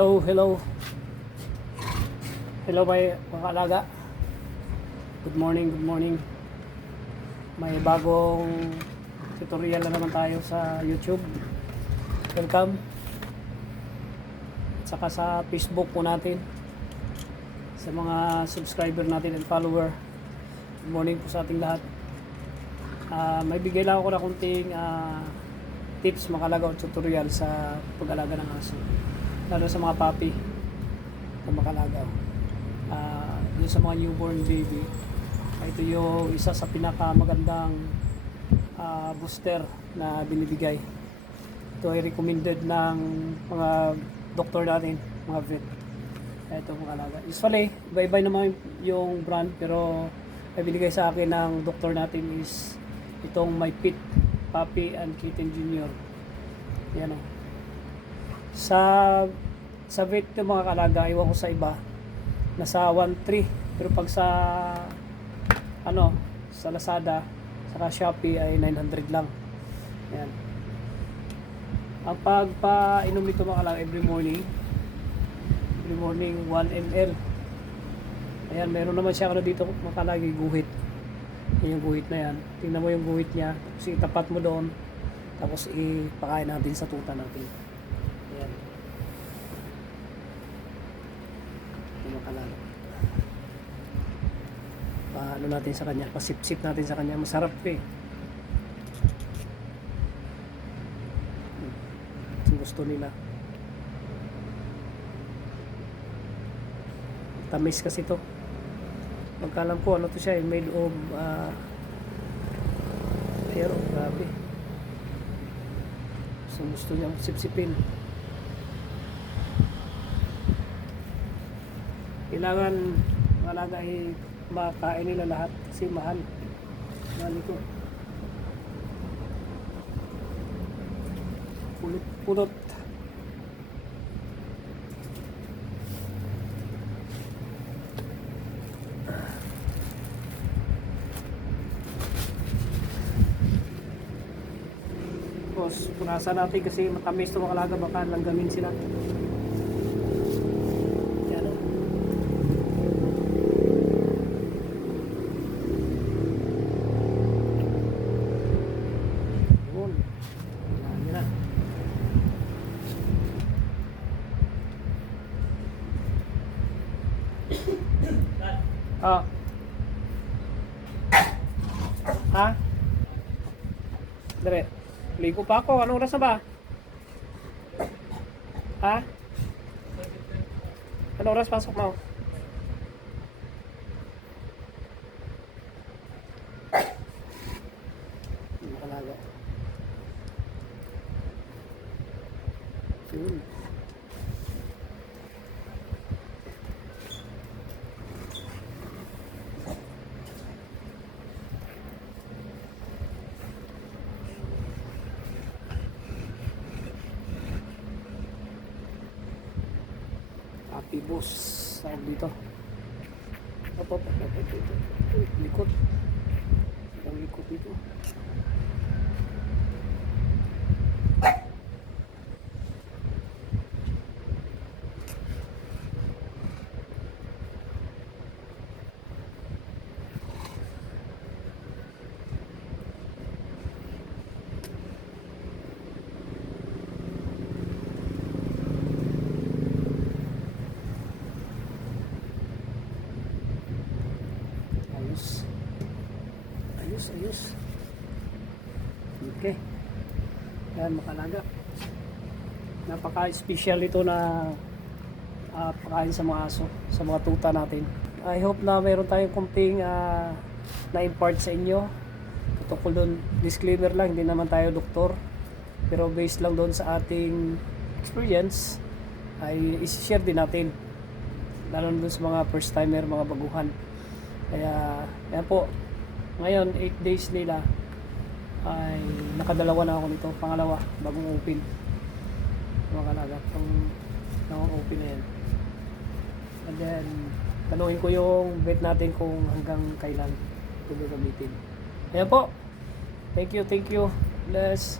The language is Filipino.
Hello, hello. Hello mga alaga. Good morning, good morning. May bagong tutorial na naman tayo sa YouTube. Welcome. At saka sa Facebook po natin. Sa mga subscriber natin and follower. Good morning po sa ating lahat. May bigay lang ako na kunting tips mga alaga o tutorial sa pag-alaga ng aso. Lalo sa mga puppy na makalagaw. Yung sa mga newborn baby, ito yung isa sa pinakamagandang booster na binibigay. Ito ay recommended ng mga doktor natin, mga vet. Ito mga alaga. Usually, iba-iba naman yung brand, pero ay binigay sa akin ng doktor natin is itong My Pit Puppy and Kitten Junior. Yan o. Sa vet ng mga kalaga, iwan ko sa iba, nasa 1.3, pero pag sa sa Lazada saka Shopee ay 900 lang. Yan. Ang pagpainom nito mga kalaga every morning 1 ml. Ayan, meron naman siya dito mga kalaga, guhit. Yan yung guhit na yan. Tingnan mo yung guhit niya, tapos itapat mo doon, tapos ipakain natin sa tuta natin. Ayan. Ito makalaga. Paano natin sa kanya, pasip-sip natin sa kanya. Masarap eh. Ito gusto nila. Tamis kasi to. Magkalam ko ano to siya, made of pero grabe. So gusto niyang sipsipin. Kailangan malaga ay makain nila lahat kasi mahal. Mahal ito. Pulot. Tapos punasan natin kasi matamis ito mga alaga, baka langgamin sila. Yan o. Yun. Yan na. Ha? Dire. Ligo pa ako. Anong oras na ba? Ha? Anong oras pasok mo? Nakalaga. Happy boss. Saan dito? Op. Likot. Ang likot dito. Ayos. Okay. Yan makalaga. Napaka-special ito na pakain sa mga aso, sa mga tuta natin. I hope na mayroon tayong kumping na-impart sa inyo. Tungkol doon, disclaimer lang, hindi naman tayo doktor. Pero based lang doon sa ating experience, ay isi-share din natin. Lalo doon sa mga first timer, mga baguhan. Kaya, yan po. Ngayon, 8 days nila ay nakadalawa na ako nito. Pangalawa, bagong open. Mga kalaga, bagong open na yan. And then, tanungin ko yung vet natin kung hanggang kailan ito gagamitin. Ayan po. Thank you. Bless.